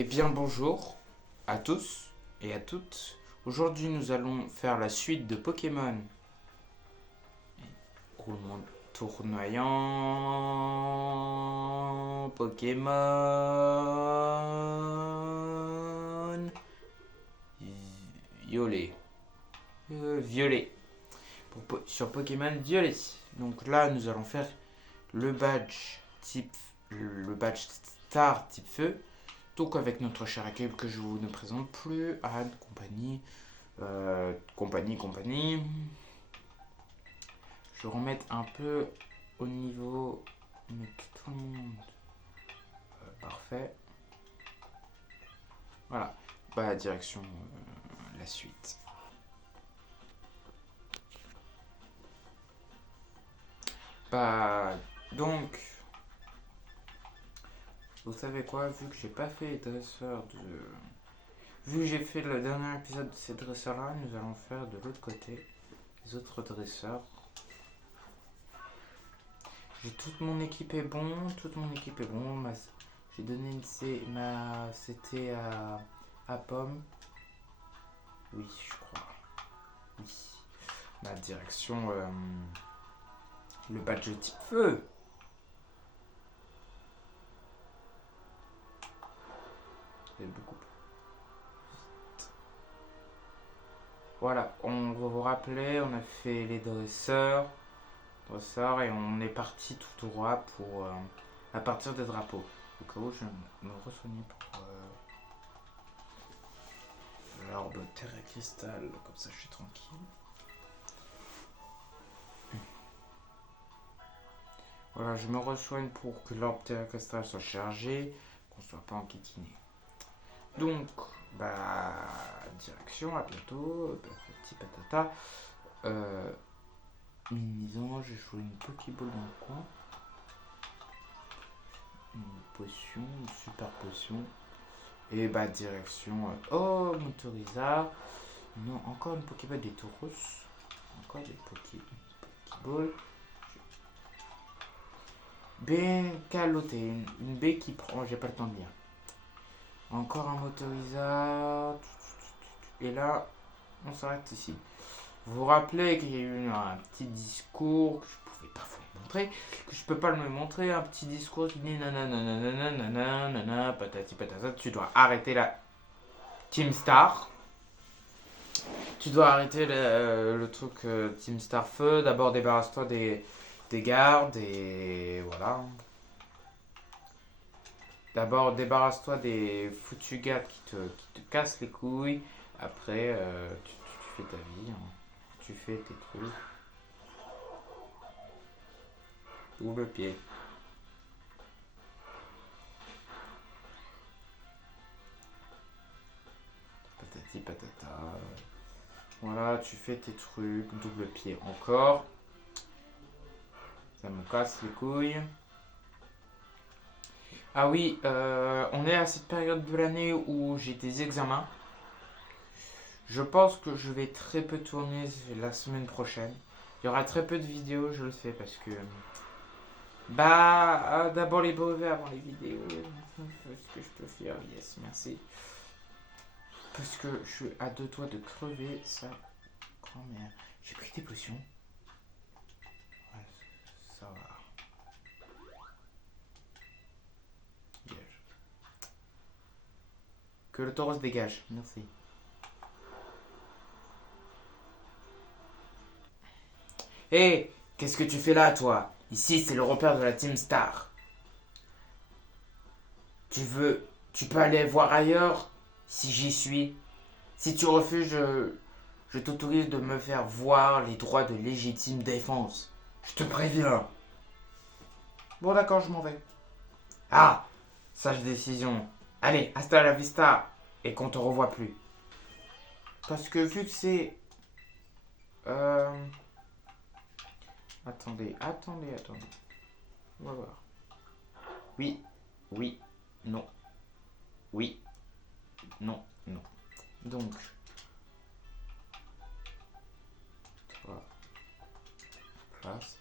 Eh bien bonjour à tous et à toutes. Aujourd'hui nous allons faire la suite de Pokémon. Roulement tournoyant. Pokémon. Violet. Violet. Sur Pokémon Violet. Donc là nous allons faire le badge star type feu. Donc avec notre cher équipe que je vous ne présente plus, Anne, compagnie. Je vais remettre un peu au niveau, mettre tout le monde. Parfait. Voilà. Bah direction la suite. Bah donc, vous savez quoi, vu que j'ai pas fait les dresseurs de... Vu que j'ai fait le dernier épisode de ces dresseurs-là, nous allons faire de l'autre côté les autres dresseurs. Toute mon équipe est bon, j'ai donné ma CT à Pomme. Oui, je crois. Oui. Ma direction, le badge type feu. C'est beaucoup plus vite. Voilà, on va vous rappeler, on a fait les dresseurs et on est parti tout droit pour à partir des drapeaux. Au cas où je me re-soigner pour l'orbe terre et cristal, comme ça je suis tranquille. Voilà, je me resoigne pour que l'orbe terre et cristal soit chargé, qu'on soit pas enquiquiné. Donc, bah, direction, à bientôt, petit patata. Minimisant, j'ai joué une Pokéball dans le coin. Une potion, une super potion. Et bah, direction, oh, Motoriza. Non, encore une Pokéball des Tauros. Encore des Pokéballs. Bécaloté, une baie qui prend, j'ai pas le temps de lire. Encore un Motoriza. Et là, on s'arrête ici. Vous vous rappelez qu'il y a eu un petit discours que je pouvais pas vous montrer, que je peux pas le montrer, un petit discours qui dit nanana, patati patata, tu dois arrêter la Team Star. Tu dois arrêter le truc Team Star Feu. D'abord débarrasse-toi des gardes et voilà. D'abord débarrasse-toi des foutus gardes qui te cassent les couilles. Après, tu fais ta vie. Hein. Tu fais tes trucs. Double pied. Patati patata. Voilà, tu fais tes trucs. Double pied encore. Ça me casse les couilles. Ah oui, on est à cette période de l'année où j'ai des examens. Je pense que je vais très peu tourner la semaine prochaine. Il y aura très peu de vidéos, je le sais, parce que... Bah, d'abord les brevets avant les vidéos. Est-ce que je peux faire? Yes, merci. Parce que je suis à deux doigts de crever, ça... Grand-mère. J'ai pris des potions. Ouais, ça va. Dégage. Que le taureau se dégage, merci. Hé, hey, qu'est-ce que tu fais là, toi? Ici, c'est le repère de la Team Star. Tu peux aller voir ailleurs si j'y suis. Si tu refuses, je t'autorise de me faire voir les droits de légitime défense. Je te préviens. Bon, d'accord, je m'en vais. Ah, sage décision. Allez, hasta la vista et qu'on te revoie plus. Parce que vu que c'est... Attendez. On va voir. Oui, non. Oui, non. Donc, voilà. Place.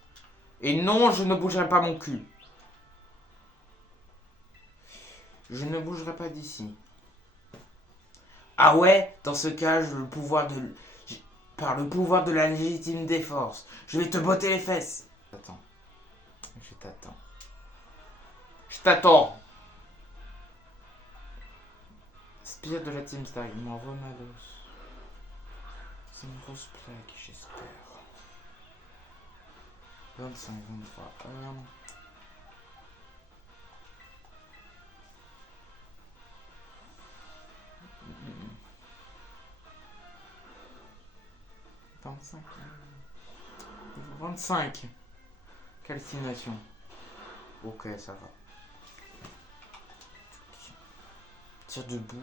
Et non, je ne bougerai pas mon cul. Je ne bougerai pas d'ici. Ah ouais, dans ce cas, par le pouvoir de la légitime des forces, je vais te botter les fesses. Attends, je t'attends. Je t'attends. Spire de la Team Star, il m'envoie Malos. C'est une grosse plaque, j'espère. 25, 23. 25. 25. Calcination. Ok, ça va. Tire debout.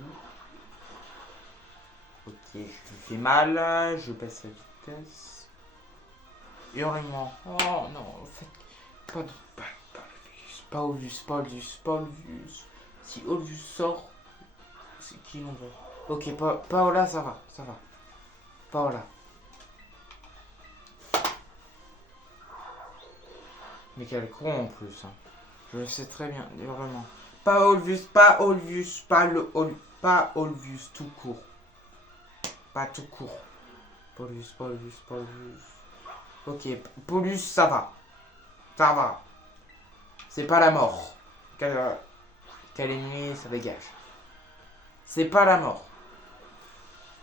Ok, je lui fais mal. Je baisse la vitesse. Hurlement. Oh non, en fait. Pas de. Pas Olvius, pas Olvius, pas Olvius. Si Olvius sort, c'est qui l'on veut. Ok, Paola, ça va, ça va. Paola. Mais quel con en plus. Hein. Je le sais très bien, vraiment. Pas Olvius, pas Olvius, pas Olvius tout court. Pas tout court. Paulus, Paulus, Paulus. Ok, Paulus, ça va. Ça va. C'est pas la mort. Quelle ennemi, ça dégage. C'est pas la mort.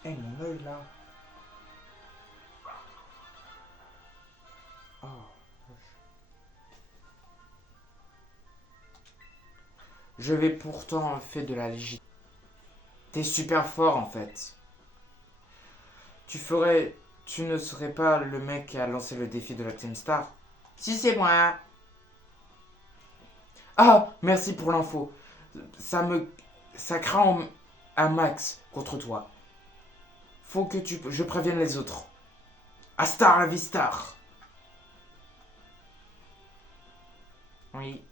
Eh, mon œil là. Oh. Je vais pourtant faire de la légitime. T'es super fort en fait. Tu ne serais pas le mec qui a lancé le défi de la Team Star. Si c'est moi. Ah, merci pour l'info. Ça craint un max contre toi. Faut que je prévienne les autres. Astar la Vistar. Oui.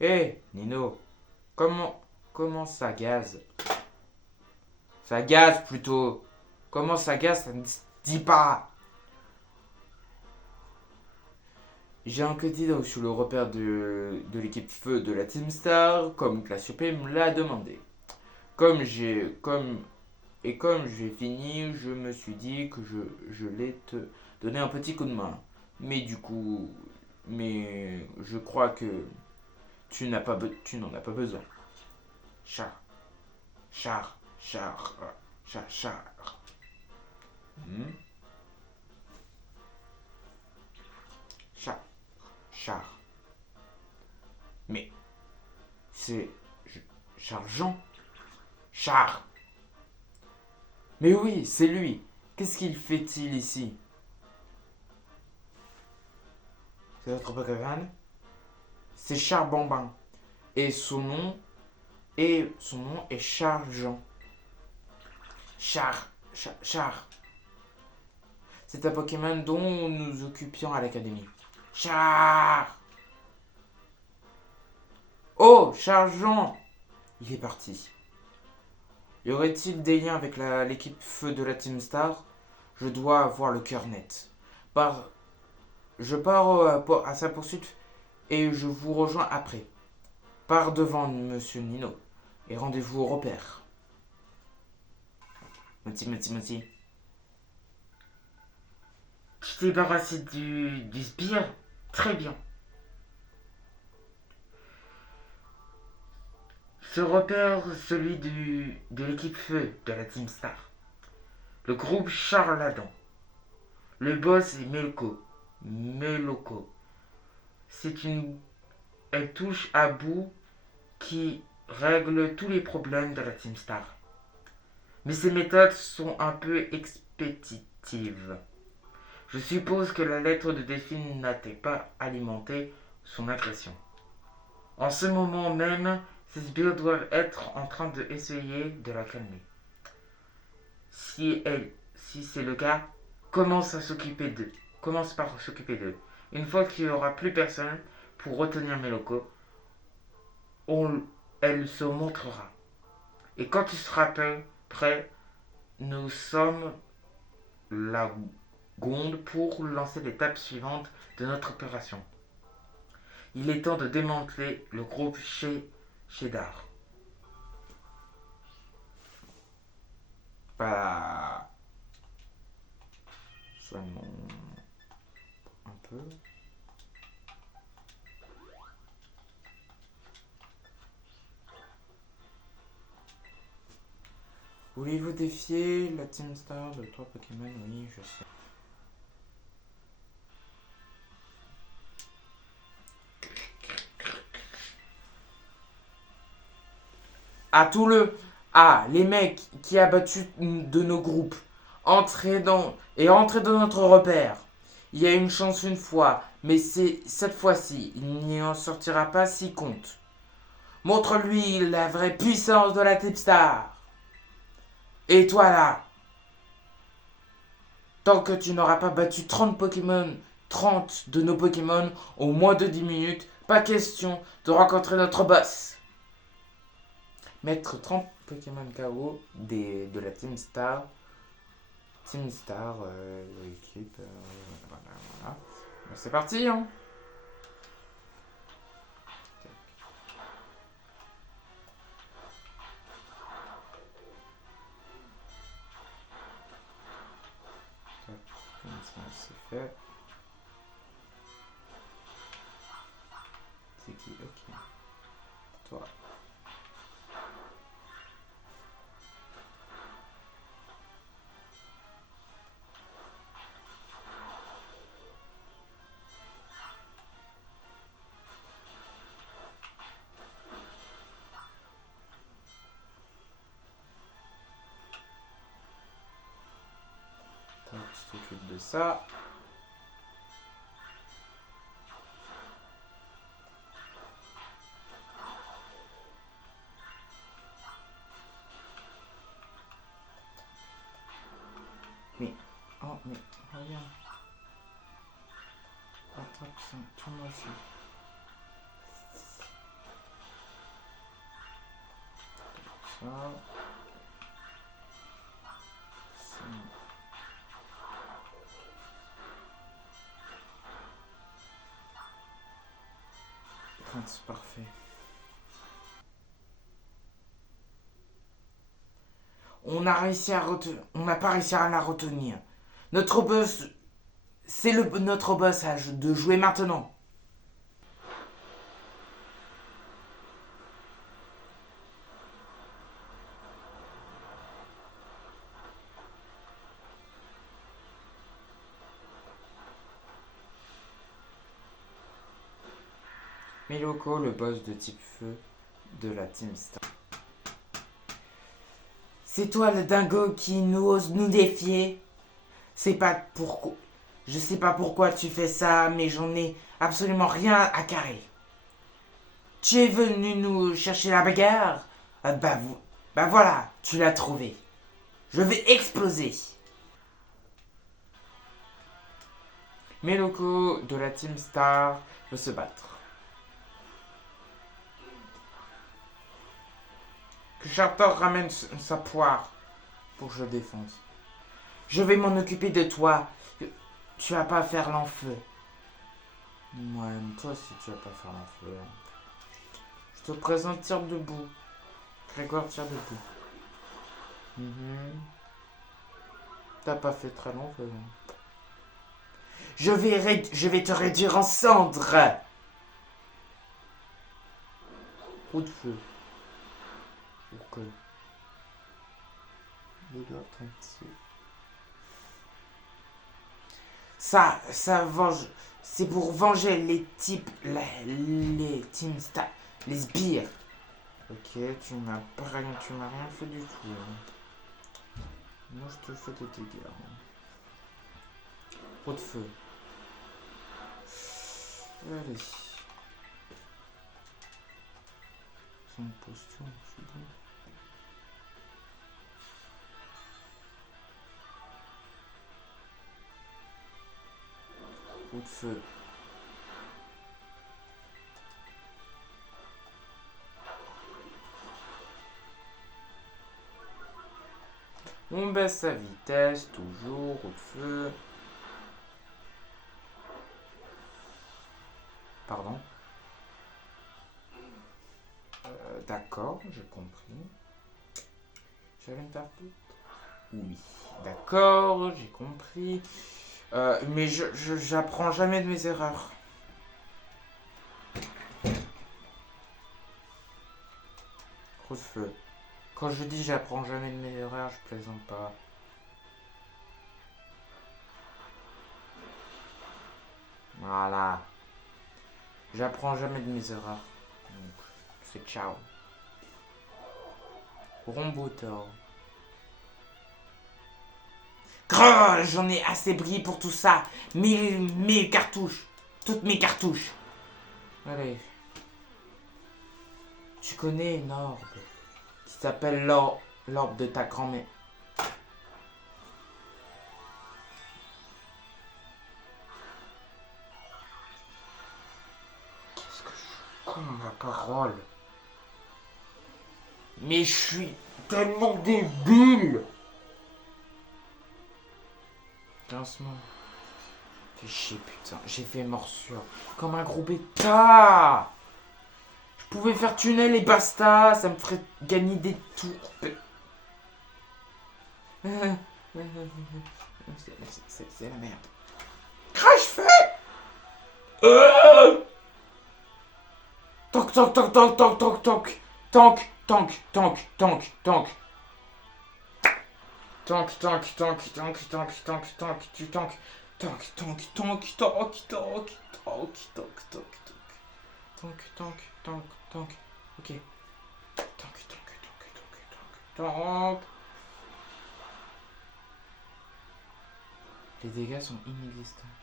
Hé, Nino. Comment ça gaze? Ça gaze plutôt. Comment ça gaze, ça ne dit pas. J'ai un candidat sur le repère de l'équipe feu de la Team Star, comme Classiopée me l'a demandé. Comme j'ai fini, je me suis dit que je l'ai te donner un petit coup de main. Mais je crois que tu n'en as pas besoin. Char, char, char, char, char. Hmm? Char, char. Mais c'est Char-Jean. Char. Mais oui, c'est lui. Qu'est-ce qu'il fait-il ici? C'est votre Pokémon? C'est Char Bambin. Et son nom est Char-Jean. Char. C'est un Pokémon dont nous nous occupions à l'académie. Char. Oh, Char-Jean. Il est parti. Y aurait-il des liens avec l'équipe feu de la Team Star? Je dois avoir le cœur net. Je pars à sa poursuite et je vous rejoins après. Pars devant Monsieur Nino et rendez-vous au repère. Mati. Tu t'es débarrassé du sbire? Très bien. Ce repère, celui de l'équipe feu de la Team Star. Le groupe Charlatan. Le boss est Meloko. Elle touche à bout qui règle tous les problèmes de la Team Star. Mais ses méthodes sont un peu expéditives. Je suppose que la lettre de défi n'a-t-elle pas alimenté son agression. En ce moment même, ces sbires doivent être en train d'essayer de la calmer. Si c'est le cas, commence par s'occuper d'eux. Une fois qu'il n'y aura plus personne pour retenir Meloko, elle se montrera. Et quand tu seras prêt, nous sommes la gonde pour lancer l'étape suivante de notre opération. Il est temps de démanteler le groupe chez Cheddar. Bah. Soignons un peu. Voulez-vous défier la Team Star de 3 Pokémon? Oui, je sais. À tout le. Ah, les mecs qui a battu de nos groupes. Entrez dans notre repère. Il y a une chance une fois, mais c'est cette fois-ci. Il n'y en sortira pas si compte. Montre-lui la vraie puissance de la Team Star. Et toi là, tant que tu n'auras pas battu 30 Pokémon, 30 de nos Pokémon au moins de 10 minutes, pas question de rencontrer notre boss. Mettre 30 Pokémon KO de la Team Star. Team Star, équipe, voilà. Bon, c'est parti, hein. Comme ça, c'est fait. C'est qui? Ok. Toi. Toi, tu t'occupes de ça. Mais, oh, mais, regarde. Attrape ça, tout moi aussi. Ça. Ça. C'est parfait. On n'a pas réussi à la retenir. Notre boss, notre boss de jouer maintenant. Miloko, le boss de type feu de la Team Star. C'est toi le dingo qui nous ose nous défier. C'est pas pourquoi. Je sais pas pourquoi tu fais ça, mais j'en ai absolument rien à carrer. Tu es venu nous chercher la bagarre? Bah voilà, tu l'as trouvé. Je vais exploser. Meloko de la Team Star veut se battre. Que Charter ramène sa poire pour que je défonce. Je vais m'en occuper de toi. Tu vas pas faire l'enfeu. Ouais, toi aussi tu vas pas faire l'enfeu. Je te présente Tire debout. Grégoire Tire debout. T'as pas fait très l'enfeu. Je vais te réduire en cendres. Coup de feu. Pourquoi? Ça venge. C'est pour venger les types, les Team Star, les sbires. Ok, tu m'as rien fait du tout. Moi, je te fais des dégâts. Trop de feu. Allez. C'est une posture, c'est bon. Coup de feu. On baisse sa vitesse, toujours, coup de feu. Pardon. D'accord, j'ai compris. J'allais me faire foutre. Oui. D'accord, j'ai compris. Mais j'apprends jamais de mes erreurs. Coup de feu. Quand je dis j'apprends jamais de mes erreurs, je plaisante pas. Voilà. J'apprends jamais de mes erreurs. Donc, c'est ciao. Rombotor. Grrr, j'en ai assez brillé pour tout ça. Mes cartouches. Toutes mes cartouches. Allez. Tu connais une orbe qui s'appelle l'orbe de ta grand-mère. Qu'est-ce que je suis con, ma parole. Mais je suis tellement débile. Lancement. Fais chier, putain. J'ai fait morsure. Comme un gros bêta. Je pouvais faire tunnel et basta. Ça me ferait gagner des tours. C'est la merde. Crash fait. Toc toc toc toc toc toc toc. Tank, tank, tank, tank, tank. Tank, tank, tank, tank, tank, tank, tank, tu tank. Tank, tank, tank, tank, tank, tank, tank, tank, tank. Tank, tank, tank, tank. Ok. Tank, tank, tank, tank, tank, tank. Les dégâts sont inexistants.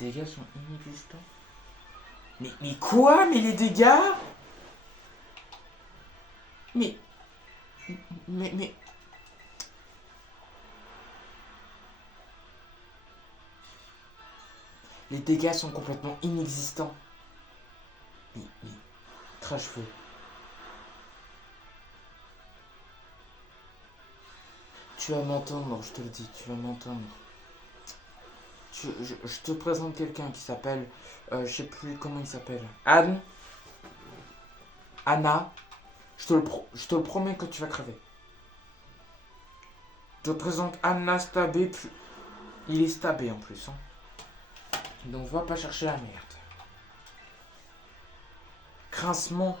Les dégâts sont inexistants. Mais quoi? Mais les dégâts? Mais. Les dégâts sont complètement inexistants. Mais. Crash-feu. Tu vas m'entendre, je te le dis, tu vas m'entendre. Je te présente quelqu'un qui s'appelle. Je sais plus comment il s'appelle. Anna. Je te le promets que tu vas crever. Je te présente Anna Stabé. Il est stabé en plus. Hein. Donc va pas chercher la merde. Grincement.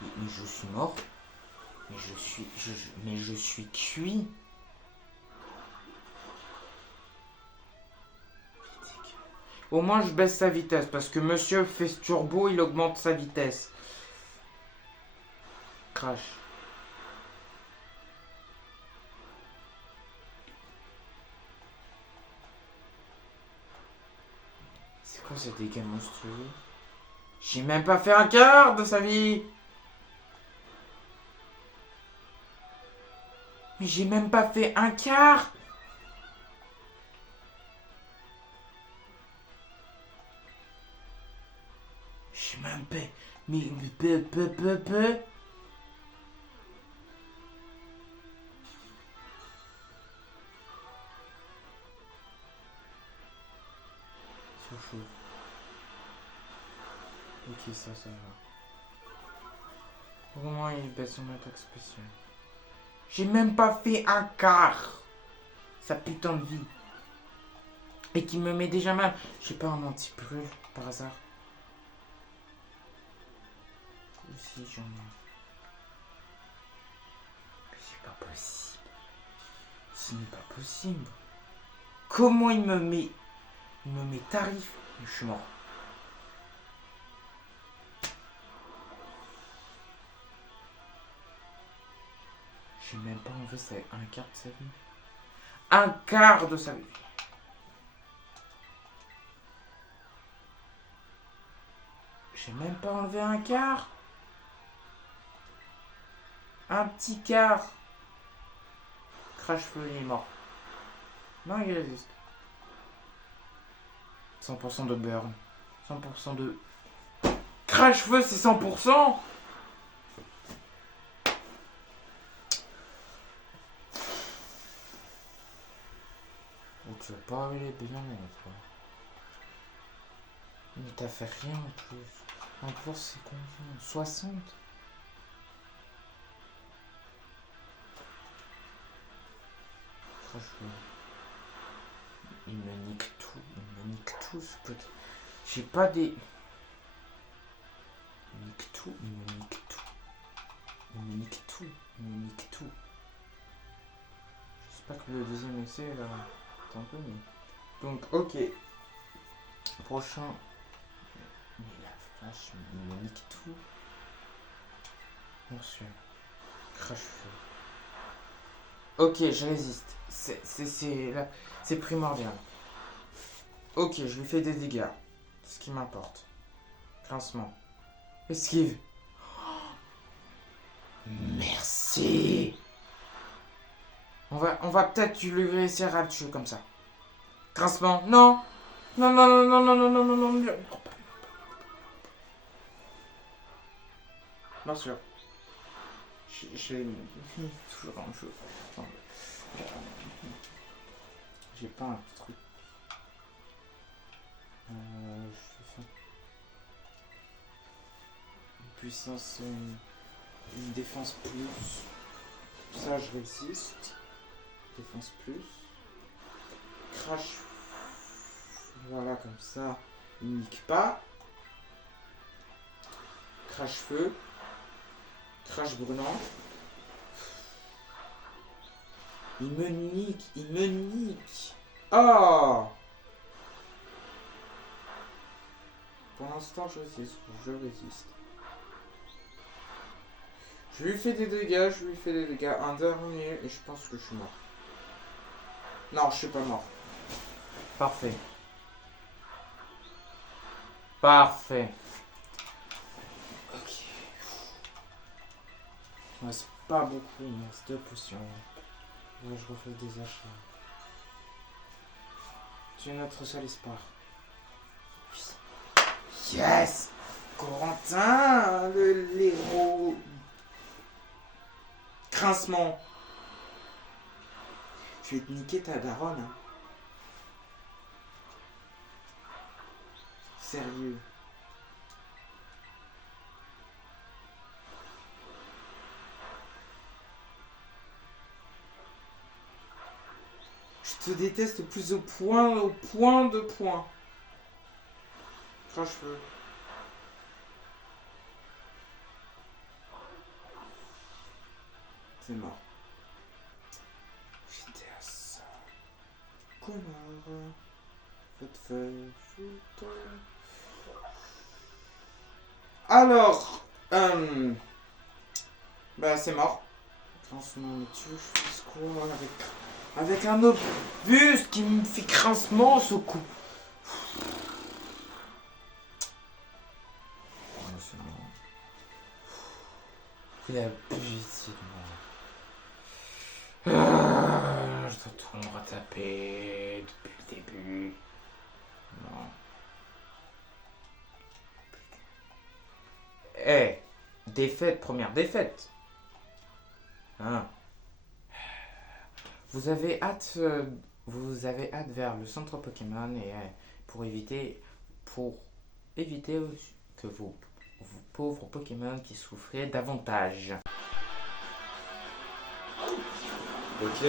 Mais je suis mort. Mais je suis cuit. Au moins je baisse sa vitesse parce que monsieur fait ce turbo, il augmente sa vitesse. Crash. C'est quoi ce dégât monstrueux? J'ai même pas fait un quart de sa vie. Mais j'ai même pas fait un quart. J'ai même pas. Mais. C'est chaud. Ok, ça va. Au moins, il baisse son attaque spéciale. J'ai même pas fait un quart. Sa putain de vie. Et qui me met déjà mal. J'ai pas un anti-brûle par hasard. Si j'en ai. Mais c'est pas possible. Ce n'est pas possible. Comment il me met. Il me met tarif. Je suis mort. J'ai même pas enlevé un quart de sa vie. Un quart de sa vie. J'ai même pas enlevé un quart. Un petit quart. Crash-feu, il est mort. Non, il résiste. 100% de burn. 100% de... Crash-feu, c'est 100%. Oh, tu vas pas aller bien, toi. Mais t'as fait rien en plus. En plus, c'est combien? 60. Crash-feu. Il me nique tout. Il me nique tout ce pote. J'ai pas des... Il me nique tout. Il me nique tout. Il me nique tout. Il me nique tout. J'espère que le deuxième essai là... C'est un peu mieux. Donc ok. Prochain. Mais la vache, il me nique tout. Mensuel. Crash-feu. Ok, je résiste. C'est primordial. Ok, je lui fais des dégâts. C'est ce qui m'importe. Grincement. Esquive. Merci. On va peut-être lui réussir à le tuer comme ça. Grincement. Non. Non, non, non, non, non, non, non, non, non. Bien sûr. J'ai toujours un jeu. Attends. J'ai pas un truc. Je fais ça. Une puissance. Une défense plus. Ça, je résiste. Défense plus. Crash. Voilà, comme ça. Il nique pas. Crash feu. Crash brûlant. Il me nique. Il me nique. Oh! Pour l'instant, je résiste. Je résiste. Je lui fais des dégâts. Je lui fais des dégâts. Un dernier. Et je pense que je suis mort. Non, je suis pas mort. Parfait. Parfait. Ok. Il me reste pas beaucoup. Il me reste 2 potions. Là, je refais des achats. Tu es notre seul espoir. Yes! Corentin, l'héros. Grincement. Je vais te niquer ta daronne. Hein. Sérieux. Je te déteste plus au point de point. Crache-feu. C'est mort. J'étais à ça. Connard. Votre feuille. Alors. Bah, c'est mort. Grincement, tu fais quoi avec un obus qui me fait grincement ce coup. C'est mort. Il a pitié de moi. Je dois tout me retaper depuis le début. Non. Eh, défaite, première défaite. Hein. Vous avez hâte vers le centre Pokémon et pour éviter que vos pauvres Pokémon qui souffraient davantage. Ok.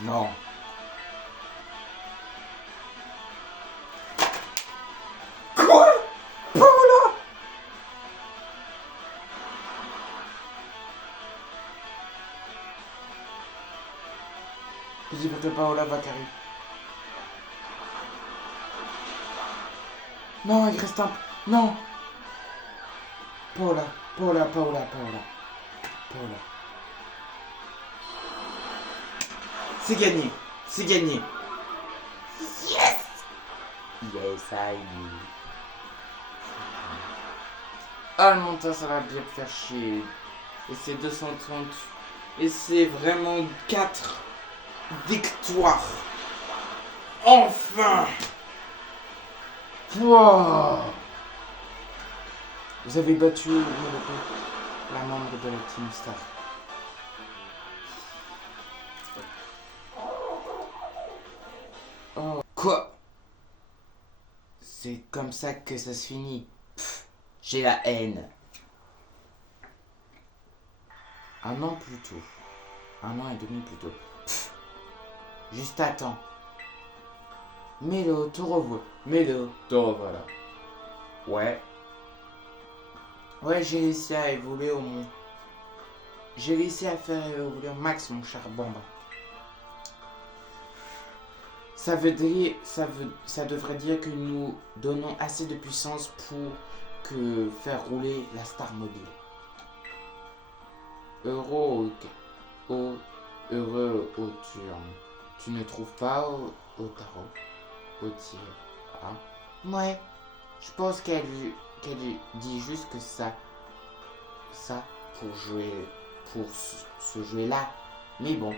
Non. Quoi? Paola? Petit pour que Paola va carrer. Non, il reste un... Non. Paola, Paola, Paola, Paola. Paola. C'est gagné. C'est gagné. Yes, I do. Ah non, ça va bien me faire chier. Et c'est 230. Et c'est vraiment 4 victoires. Enfin. Wow. Vous avez battu la membre de la Team Star. Oh. Quoi? C'est comme ça que ça se finit. Pff, j'ai la haine. Un an plus tôt. 1 an et demi plus tôt. Pff, juste attends. Mélo, te revois. Mélo, te revoilà. Ouais. Ouais, j'ai réussi à évoluer au monde. J'ai réussi à faire évoluer Max, mon cher Bamba. Ça devrait dire que nous donnons assez de puissance pour faire rouler la star mobile. Heureux au turn. Tu ne trouves pas au tarot, au tir. Ah. Ouais, je pense qu'elle dit juste que ça pour ce jeu là. Mais bon.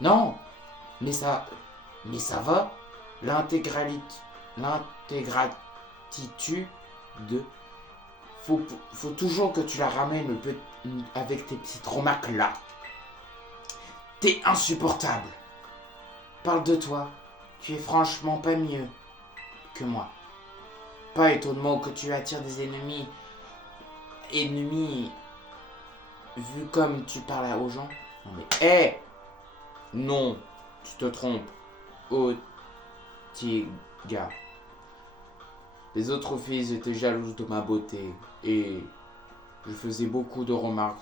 Non, mais ça va. L'intégratitude de... Faut toujours que tu la ramènes avec tes petites remarques là. T'es insupportable. Parle de toi. Tu es franchement pas mieux que moi. Pas étonnement que tu attires des ennemis. Vu comme tu parles aux gens. Non mais... Hé! Non, tu te trompes. Oh, Tiga. Les autres filles étaient jalouses de ma beauté et je faisais beaucoup de remarques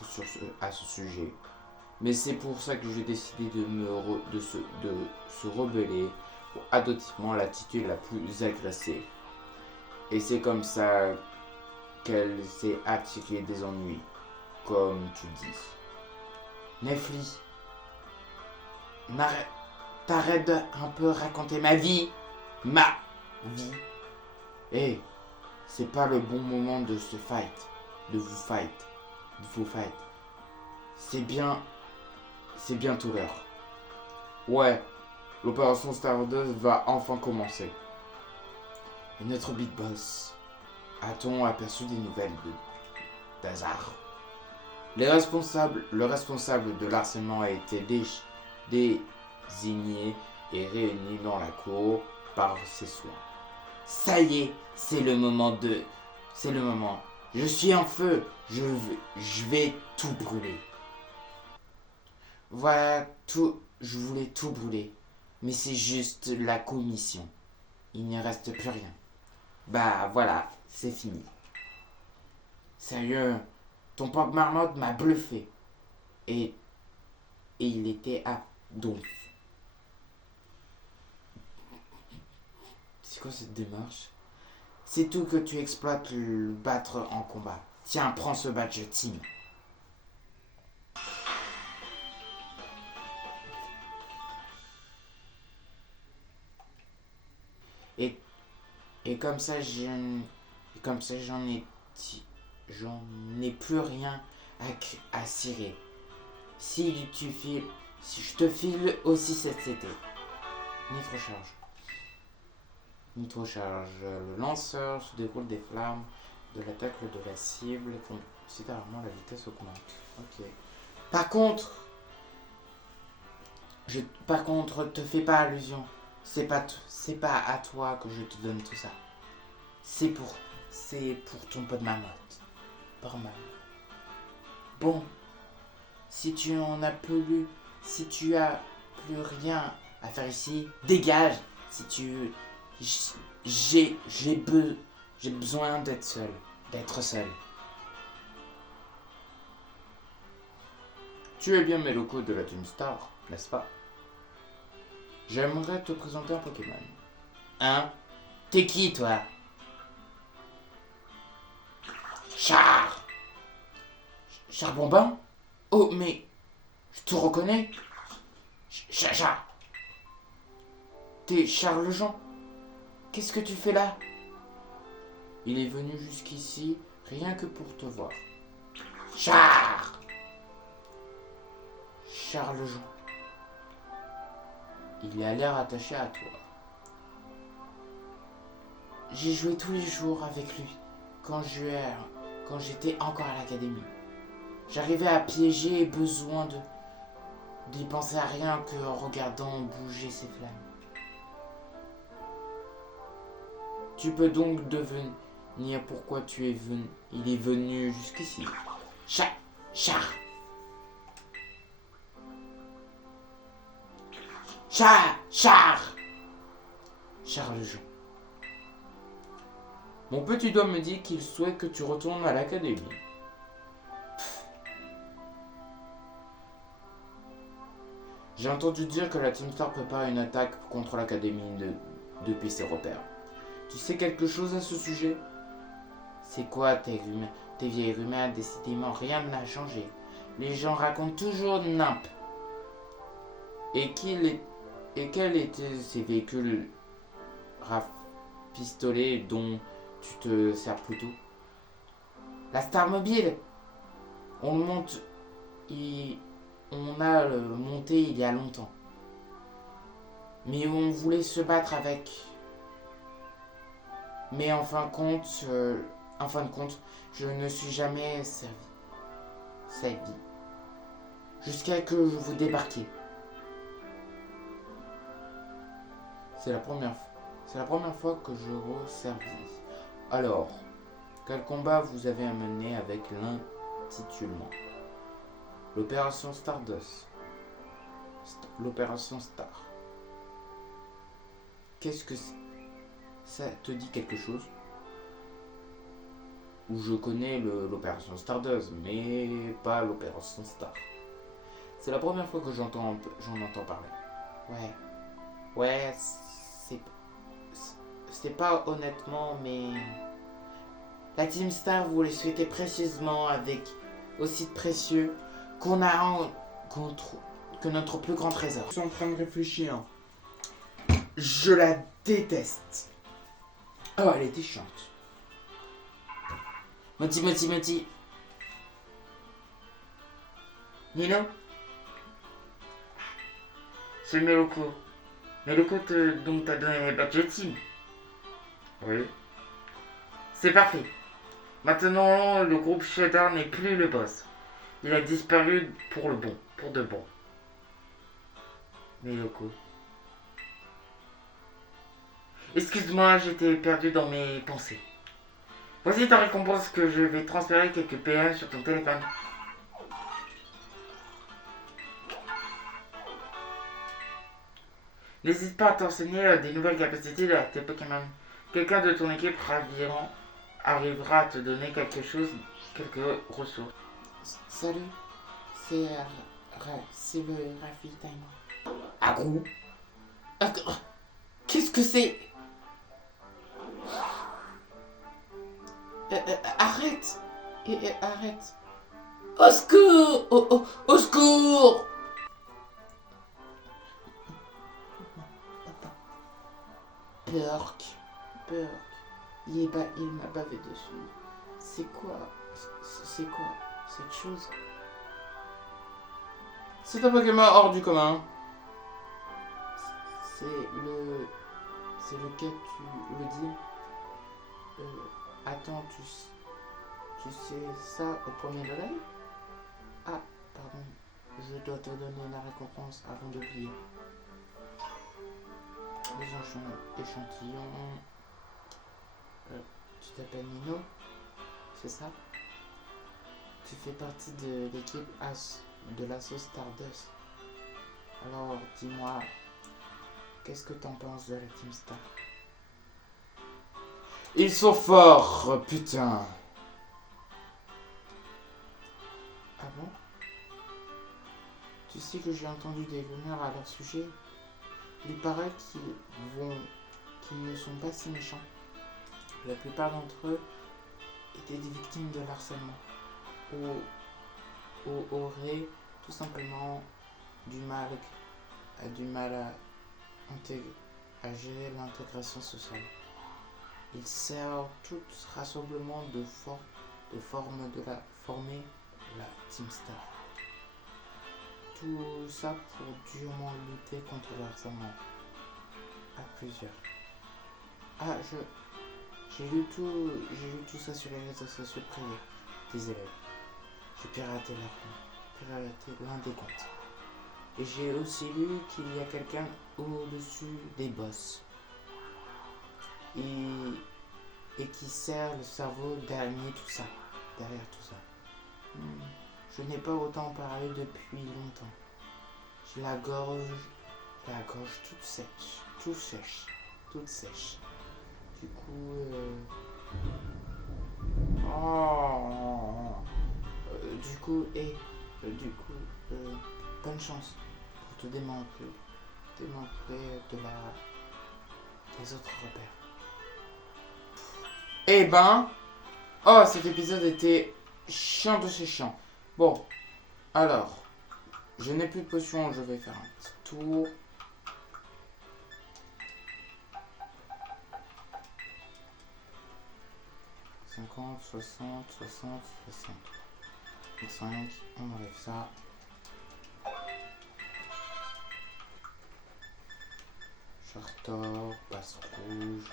à ce sujet. Mais c'est pour ça que j'ai décidé de se rebeller pour adopter l'attitude la plus agressive. Et c'est comme ça qu'elle s'est attirée des ennuis, comme tu dis. Nefli, t'arrêtes de un peu raconter ma vie. Ma vie. Eh, c'est pas le bon moment de se fight. De vous fight. C'est bientôt l'heure. Ouais, l'opération Stardust va enfin commencer. Et notre Big Boss, a-t-on aperçu des nouvelles d'Hazard? Le responsable de l'harcèlement a été désigné et réuni dans la cour par ses soins. Ça y est, c'est le moment. Je suis en feu, je vais tout brûler. Voilà, je voulais tout brûler. Mais c'est juste la commission. Il ne reste plus rien. Bah voilà, c'est fini. Sérieux, ton pop marmotte m'a bluffé. Et il était à donf. C'est quoi cette démarche? C'est tout que tu exploites le battre en combat. Tiens, prends ce badge team. Et comme ça, j'en ai plus rien à cirer. Si je te file aussi cette CT. Nitro-charge. Le lanceur se déroule des flammes de l'attaque de la cible. Considérablement la vitesse augmente. Ok. Par contre, te fais pas allusion. C'est pas à toi que je te donne tout ça. C'est pour ton pot de marmotte. Normal. Bon, si tu as plus rien à faire ici. Dégage si tu... J'ai besoin d'être seul. D'être seul. Tu es bien mes locaux de la Team Star, n'est-ce pas? J'aimerais te présenter un Pokémon. Hein? T'es qui, toi? Char! Charbonbin? Oh, mais... Je te reconnais. Char! T'es Charles Jean? Qu'est-ce que tu fais là? Il est venu jusqu'ici rien que pour te voir. Char! Charles Jean. Il a l'air attaché à toi. J'ai joué tous les jours avec lui quand j'étais encore à l'académie. J'arrivais à piéger et besoin d'y penser à rien qu'en regardant bouger ses flammes. Tu peux donc devenir pourquoi tu es venu. Il est venu jusqu'ici. Char! Char! Charles Jean. Mon petit doigt me dit qu'il souhaite que tu retournes à l'académie. J'ai entendu dire que la Team Star prépare une attaque contre l'académie depuis ses repères. Tu sais quelque chose à ce sujet? C'est quoi tes vieilles rumeurs? Décidément, rien n'a changé. Les gens racontent toujours nimp. Et quels étaient ces véhicules pistolets dont tu te sers plutôt? La Star Mobile. On a monté il y a longtemps. Mais on voulait se battre avec. Mais en fin de compte, je ne suis jamais servi. Jusqu'à que vous débarquiez. C'est la première fois que je resservis. Alors, quel combat vous avez amené avec l'intitulement? L'opération Stardust. L'opération Star. Qu'est-ce que c'est? Ça te dit quelque chose? Ou je connais l'opération Stardust, mais pas l'opération Star. C'est la première fois que j'en entends parler. Ouais, c'est pas honnêtement, mais... La Team Star voulait souhaiter précieusement avec aussi de précieux que notre plus grand trésor. Je suis en train de réfléchir. Je la déteste. Oh, elle était chiante. Moti. Nino? C'est Meloko. Meloko donc t'as donné les budgets. Oui. C'est parfait. Maintenant, le groupe Shredder n'est plus le boss. Il a disparu pour de bon. Meloko. Excuse-moi, j'étais perdu dans mes pensées. Voici ta récompense que je vais transférer quelques PA sur ton téléphone. N'hésite pas à t'enseigner des nouvelles capacités de tes Pokémon. Quelqu'un de ton équipe arrivera à te donner quelques ressources. Salut, c'est le ravitaillement. Agrou. Qu'est-ce que c'est? Arrête. Arrête. Au secours. Au secours. Burk. Il m'a bavé dessus. C'est quoi cette chose? C'est un Pokémon hors du commun. C'est lequel tu le dis? Attends, tu sais ça au premier de l'œil? Ah, pardon. Je dois te donner la récompense avant d'oublier. Les échantillons. Tu t'appelles Nino? C'est ça? Tu fais partie de l'équipe de l'assaut Stardust. Alors, dis-moi, qu'est-ce que t'en penses de la Team Star? Ils sont forts, putain. Ah bon? Tu sais que j'ai entendu des rumeurs à leur sujet. Il paraît qu'ils ne sont pas si méchants. La plupart d'entre eux étaient des victimes de l'harcèlement ou auraient tout simplement du mal à gérer l'intégration sociale. Ils servent tout rassemblement former la Team Star. Tout ça pour durement lutter contre le harcèlement. À plusieurs. Ah, j'ai lu tout ça sur les réseaux sociaux privés des élèves. J'ai piraté l'un des comptes. Et j'ai aussi lu qu'il y a quelqu'un au-dessus des boss. Et qui sert le cerveau derrière tout ça. Je n'ai pas autant parlé depuis longtemps. J'ai la gorge toute sèche. Du coup, bonne chance pour te démanteler des autres repères. Eh ben, oh, cet épisode était chiant de chez chiant. Bon, alors, je n'ai plus de potions, je vais faire un petit tour. « 50, 60, 60, 60. 5, on enlève ça. Chartor, passe rouge.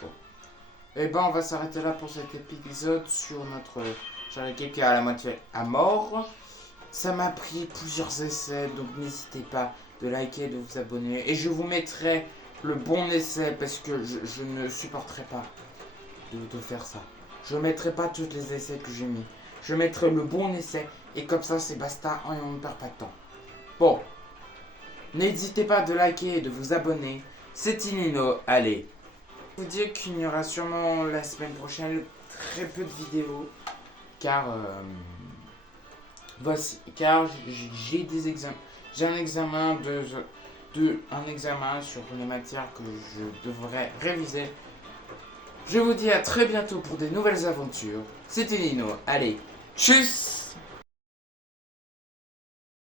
Bon. Et ben on va s'arrêter là pour cet épisode sur notre chère équipe qui est à la moitié à mort. Ça m'a pris plusieurs essais, donc n'hésitez pas de liker, de vous abonner. Et je vous mettrai le bon essai parce que je ne supporterai pas de faire ça. Je mettrai pas tous les essais que j'ai mis. Je mettrai le bon essai et comme ça c'est basta et on ne perd pas de temps. Bon. N'hésitez pas de liker et de vous abonner. C'était Nino, allez. Je vous dire qu'il y aura sûrement la semaine prochaine très peu de vidéos. Car j'ai un examen sur les matières que je devrais réviser. Je vous dis à très bientôt pour des nouvelles aventures. C'était Nino, allez, tchuss.